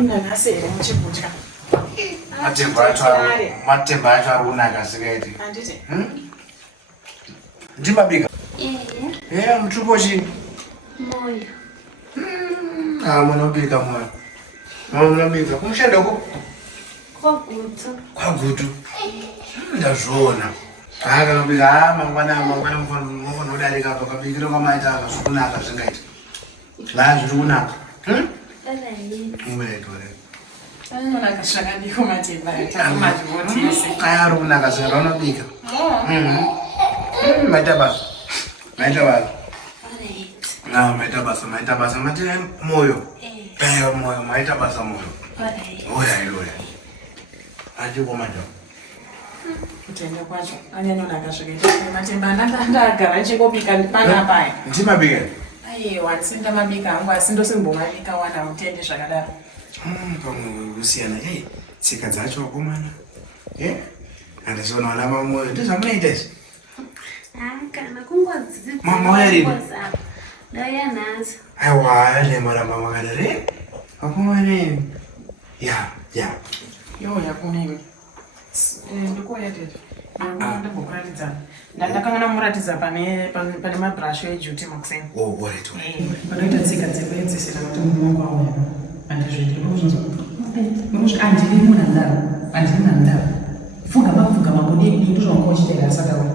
inganasere muchikudya. Matemba acho ari kunaka sikaiti. Ndimabika. Mutupo chini. Moyo. Munobika moyo. Munobika. Kumushanda uko? Kwagutu. Ndazviona. Akabika mangwana mufana udarika pakabikira kwamaita zvikunaka zvingaita. Zviri kunaka. Anonaka zvakadiko matemba atamazvimotese. Ari kunaka zvara unobika. Maita basa. Maita basa. Mati moyo. Moyo. Maita basa moyo. Oya. Achiko madam. Kutenda kwacho anyanyonaka zvakaita matemba ndagara chingobika panapa. Ndimabika. Aiwa ndisinda mabika angu asindosimbomabika wana utende zvakadaro. Pamwe kusiyana tsika dzacho wakomana. Andiziona wana mamoyo ndizvamunoita izvi. Kana kungozi. Mama wayarini. Ndaya nazo. Aiwa lemara mama kadare. Wakomana. Ya. Yo yakunewe. Ndikoya tete. Ndambokuratidza. Ndakanga namuratidza pane mabrush ejuti makuseni. Right. Panoita tsika dzekuedzesera kuti munhu wako auya. Andizviti unosvika andiri munhu andaro. Funga mabudini ndizvo zvanga uchitera asati auya.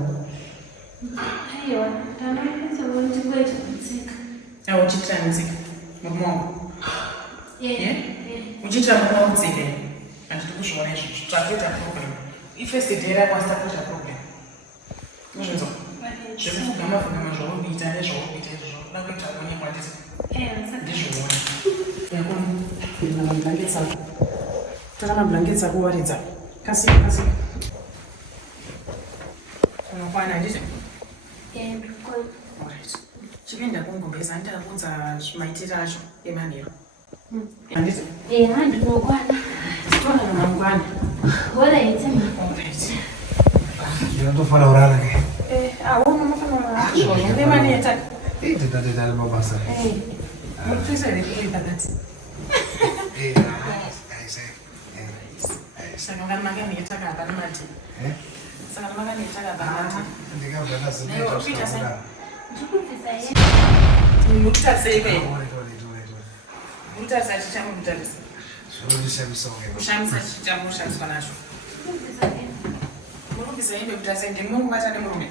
Aiwa, ndanokuti ngokuti kutsika. Uchitira nzika murumongo. Uchitira murumongo tsika. Anditi kuzviona izvo tsvakuita problem. Ifirst day rakwasita kuita problem. Muzvinzo. Zvekufugama zvaurikuita nezvaurikuita izvo ndakuita kuonekwa ndizvo. Ndizvoona. Yakuna mablankets ako. Taka mablankets ako waridza. Kasika. Unokwana ndizvo? Ndikona. Alright. Chipinda kungobeza ndakudza maitiro acho emanheru. Handiti? Handinokwana. Tona namangwana. Alright. Ndinotofara urara ke. Unofana urara. Zvozvo nemaneta. Tata mabasa. Mutisa ere kuita that. Saka makaneta kapa namati. Saka makaneta kapa namati. Ndikabva zvinhu zvakawanda. Mutasebe. Mutasa chichamutarisa. Zvinoshamisa kushamisa chichamushandiswa nacho. Murubisa imbe kutasa ndi munhu batane murume.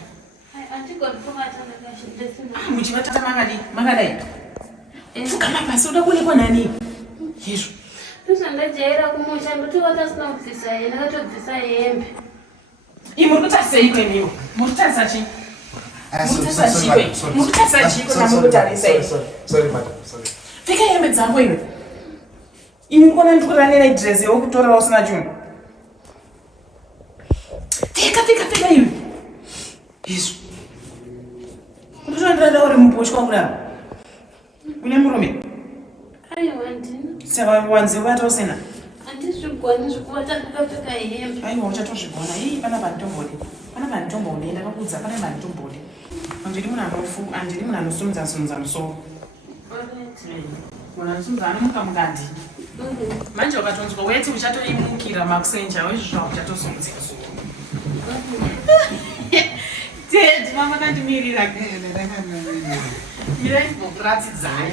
Muchivatata makadai. Fukama basi uda kuonekwa nani? Izvo. Ndozvandajaira kumusha ndoti watasina kubvisa hembe, ndakatobvisa hembe. Muri kutarisa ikwenewo. Muri kutarisa chi? Muri kutarisa chiko namukutarisa iwe. Sorry, madam. Sorry. Pfeka hembe dzako iwe. Ini ndikona ndikuranira idress yokutora usina chinhu. Pfeka iwe. Izvo. Ndozvandirada uri muboshwa kudaro. Une murume? Aiwa ndina. Saka wanze wata usina? Handizvigoni zvekuvata ndakapfeka hembe. Aiwa uchatozvigona. Panapa nditombode. Ndakakudza panapa nditombode. Handiri munhu anosunudza musoro. Munhu anosunudza anomuka mukandi. Manje ukatonzwa weti uchatoimukira makusenja izvo zvavo uchatosunudza musoro. Ted, mama kandimirira mirai kukuratidzai.